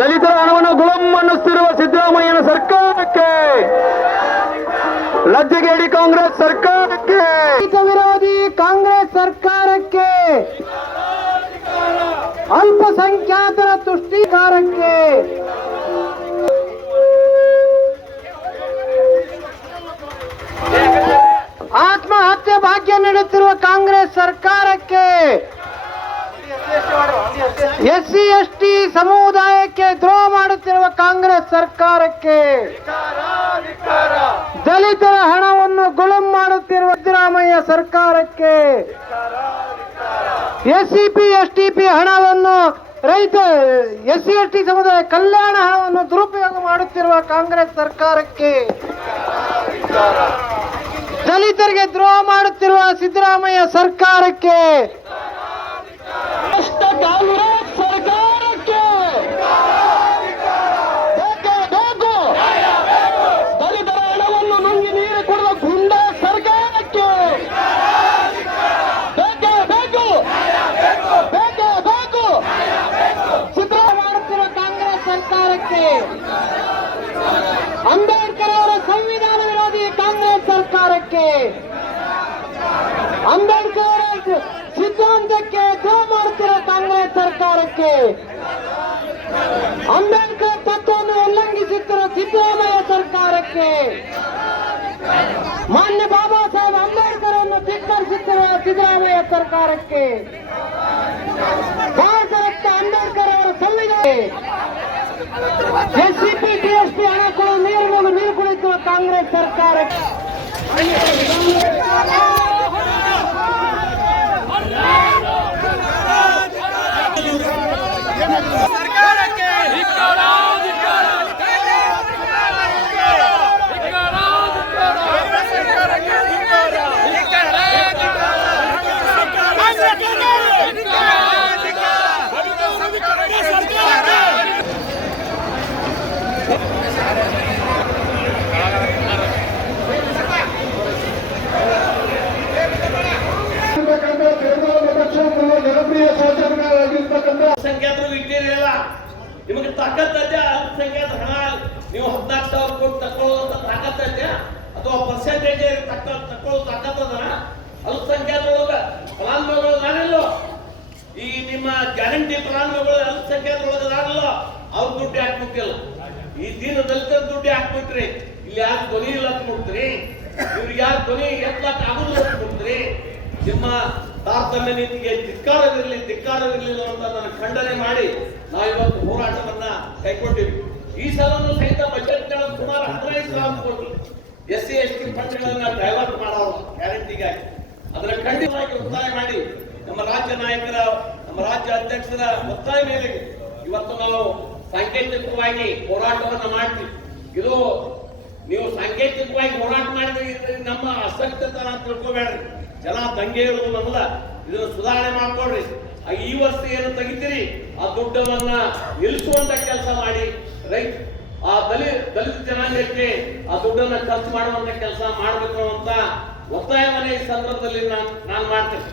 ದಲಿತರ ಹಣವನ್ನು ಗುಳಂ ಸಿದ್ದರಾಮಯ್ಯನ ಸರ್ಕಾರಕ್ಕೆ, ಲಜ್ಜೆಗೇಡಿ ಕಾಂಗ್ರೆಸ್ ಸರ್ಕಾರಕ್ಕೆ ವಿರೋಧಿ ಕಾಂಗ್ರೆಸ್ ಸರ್ಕಾರಕ್ಕೆ, ಅಲ್ಪಸಂಖ್ಯಾತರ ತುಷ್ಟೀಕಾರಕ್ಕೆ. ಆತ್ಮಹತ್ಯೆ ಭಾಗ್ಯ ನೀಡುತ್ತಿರುವ ಕಾಂಗ್ರೆಸ್ ಸರ್ಕಾರಕ್ಕೆ ಎಸ್ ಸಿ ಎಸ್ ಟಿ ಸಮುದಾಯಕ್ಕೆ ದ್ರೋಹ ಮಾಡುತ್ತಿರುವ ಕಾಂಗ್ರೆಸ್ ಸರ್ಕಾರಕ್ಕೆ ದಲಿತರ ಹಣವನ್ನು ಗುಳಂ ಮಾಡುತ್ತಿರುವ ಸಿದ್ದರಾಮಯ್ಯ ಸರ್ಕಾರಕ್ಕೆ S C P S T P ಹಣವನ್ನು ರೈತ ಎಸ್ ಸಿ ಎಸ್ ಟಿ ಸಮುದಾಯ ಕಲ್ಯಾಣ ಹಣವನ್ನು ದುರುಪಯೋಗ ಮಾಡುತ್ತಿರುವ ಕಾಂಗ್ರೆಸ್ ಸರ್ಕಾರಕ್ಕೆ ದಲಿತರಿಗೆ ದ್ರೋಹ ಮಾಡುತ್ತಿರುವ ಸಿದ್ದರಾಮಯ್ಯ ಸರ್ಕಾರಕ್ಕೆ ಭ್ರಷ್ಟ ಕಾಂಗ್ರೆಸ್ ಸರ್ಕಾರಕ್ಕೆ ಬೇಕೇ ಬೇಕು ದಲಿತರ ಹಣವನ್ನು ನುಂಗಿ ನೀರು ಕೊಡುವ ಗುಂಡ ಸರ್ಕಾರಕ್ಕೆ ಬೇಕೇ ಬೇಕು ಬೇಕೇ ಬೇಕು ಸಿದ್ದರಾಮಯ್ಯ ಮಾಡುತ್ತಿರುವ ಕಾಂಗ್ರೆಸ್ ಸರ್ಕಾರಕ್ಕೆ ಅಂಬೇಡ್ಕರ್ ಅವರ ಸಂವಿಧಾನ ವಿರೋಧಿ ಕಾಂಗ್ರೆಸ್ ಸರ್ಕಾರಕ್ಕೆ ಅಂಬೇಡ್ಕರ್ ಸಿದ್ಧಾಂತಕ್ಕೆ ದ್ರೋಹ ಮಾಡುತ್ತಿರೋ ಕಾಂಗ್ರೆಸ್ ಸರ್ಕಾರಕ್ಕೆ. ಅಂಬೇಡ್ಕರ್ ತತ್ವವನ್ನು ಉಲ್ಲಂಘಿಸುತ್ತಿರುವ ಸಿದ್ದರಾಮಯ್ಯ ಸರ್ಕಾರಕ್ಕೆ. ಮಾನ್ಯ ಬಾಬಾ ಸಾಹೇಬ್ ಅಂಬೇಡ್ಕರ್ ಅನ್ನು ಧಿಕ್ಕರಿಸುತ್ತಿರುವ ಸಿದ್ದರಾಮಯ್ಯ ಸರ್ಕಾರಕ್ಕೆ. ಭಾರತ ರತ್ನ ಅಂಬೇಡ್ಕರ್ ಅವರ ಸಂವಿಧಾನ ಎಸ್ಸಿಪಿ ಟಿಎಸ್ಪಿ ಹಣ ಕೊಡುವ ನೀರು ನೀರು ಕುಡಿಯುತ್ತಿರುವ ಕಾಂಗ್ರೆಸ್ ಸರ್ಕಾರಕ್ಕೆ. ಅಲ್ಪಸಂಖ್ಯಾತರು ಇಟ್ಟಿರಲಿಲ್ಲ ನಿಮಗೆ ತಾಕತ್ತೈತೆ ಅಲ್ಪಸಂಖ್ಯಾತ ಹಣ ನೀವು ಹದಿನಾಲ್ಕು ಸಾವಿರ ಕೋಟಿ ಅಂತ ತಾಕತ್ತೈತೆ ಅಥವಾ ಪರ್ಸೆಂಟೇಜ್ ತಕ್ಕ ತಕೊಳ್ಳೋ ತಾಕತ್ತದ ಅಲ್ಪಸಂಖ್ಯಾತರೊಳಗ ಫಲಾನುಭವಿಗಳು ನಾನಿಲ್ಲೋ ಈ ನಿಮ್ಮ ಗ್ಯಾರಂಟಿ ಫಲಾನುಭವಿಗಳು ಅಲ್ಪಸಂಖ್ಯಾತರೊಳಗ ನಾನಿಲ್ಲ ಅವ್ರ ದುಡ್ಡು ಹಾಕ್ಬಿಟ್ಟಿಲ್ಲ ಈ ದೀನ ದಲಿತರ ದುಡ್ಡು ಹಾಕ್ಬಿಟ್ರಿ ಇಲ್ಲಿ ಯಾರು ಧ್ವನಿ ಇಲ್ಲ ಅಂತ ನೋಡ್ತೀರಿ? ಇವ್ರಿಗೆ ಯಾರು ಧ್ವನಿ ಎತ್ತಲಕ್ ಆಗುದಿಲ್ಲ ಅಂತ ನೋಡ್ತೀರಿ? ನಿಮ್ಮ ತಾರತಮ್ಯ ನೀತಿಗೆ ಧಿಕ್ಕಾರವಿರಲಿ, ಧಿಕ್ಕಾರವಿರಲಿಲ್ಲ ಅಂತ ನಾನು ಖಂಡನೆ ಮಾಡಿ ನಾವು ಇವತ್ತು ಹೋರಾಟವನ್ನ ಕೈಗೊಂಡಿವಿ. ಈ ಸಲನು ಸಹಿತ ಬಜೆಟ್ ಸುಮಾರು ಹದಿನೈದು ಸಾವಿರ crore S C S T ಫಂಡ್ಗಳನ್ನ ಡೈವರ್ಟ್ ಮಾಡೋ ಗ್ಯಾರಂಟಿಗಾಗಿ ಅದರ ಖಂಡಿತವಾಗಿ ಒತ್ತಾಯ ಮಾಡಿ ನಮ್ಮ ರಾಜ್ಯ ನಾಯಕರ, ನಮ್ಮ ರಾಜ್ಯ ಅಧ್ಯಕ್ಷರ ಒತ್ತಾಯ ಮೇಲೆ ಇವತ್ತು ನಾವು ಸಾಂಕೇತಿಕವಾಗಿ ಹೋರಾಟವನ್ನು ಮಾಡ್ತೀವಿ. ಇದು ನೀವು ಸಾಂಕೇತಿಕವಾಗಿ ಹೋರಾಟ ಮಾಡಿದ್ರೆ ನಮ್ಮ ಅಸಕ್ತತನ ತಿಳ್ಕೊಬೇಡ್ರಿ. ಜನ ದಂಗೆ ಇರೋದು ನಮ್ಮಲ್ಲ ಇದನ್ನು ಸುಧಾರಣೆ ಮಾಡ್ಕೊಡ್ರಿ. ಈ ವರ್ಷ ಏನು ತೆಗಿತೀರಿ? ಆ ದುಡ್ಡವನ್ನ ನಿಲ್ಲಿಸುವಂತ ಕೆಲಸ ಮಾಡಿ. ರೈತ, ಆ ದಲಿತ ದಲಿತ ಜನಾಂಗಕ್ಕೆ ಆ ದುಡ್ಡನ್ನ ಖರ್ಚು ಮಾಡುವಂತ ಕೆಲಸ ಮಾಡಬೇಕು ಅಂತ ಒತ್ತಾಯವನ್ನ ಈ ಸಂದರ್ಭದಲ್ಲಿ ನಾನು ನಾನು ಮಾಡ್ತೇನೆ.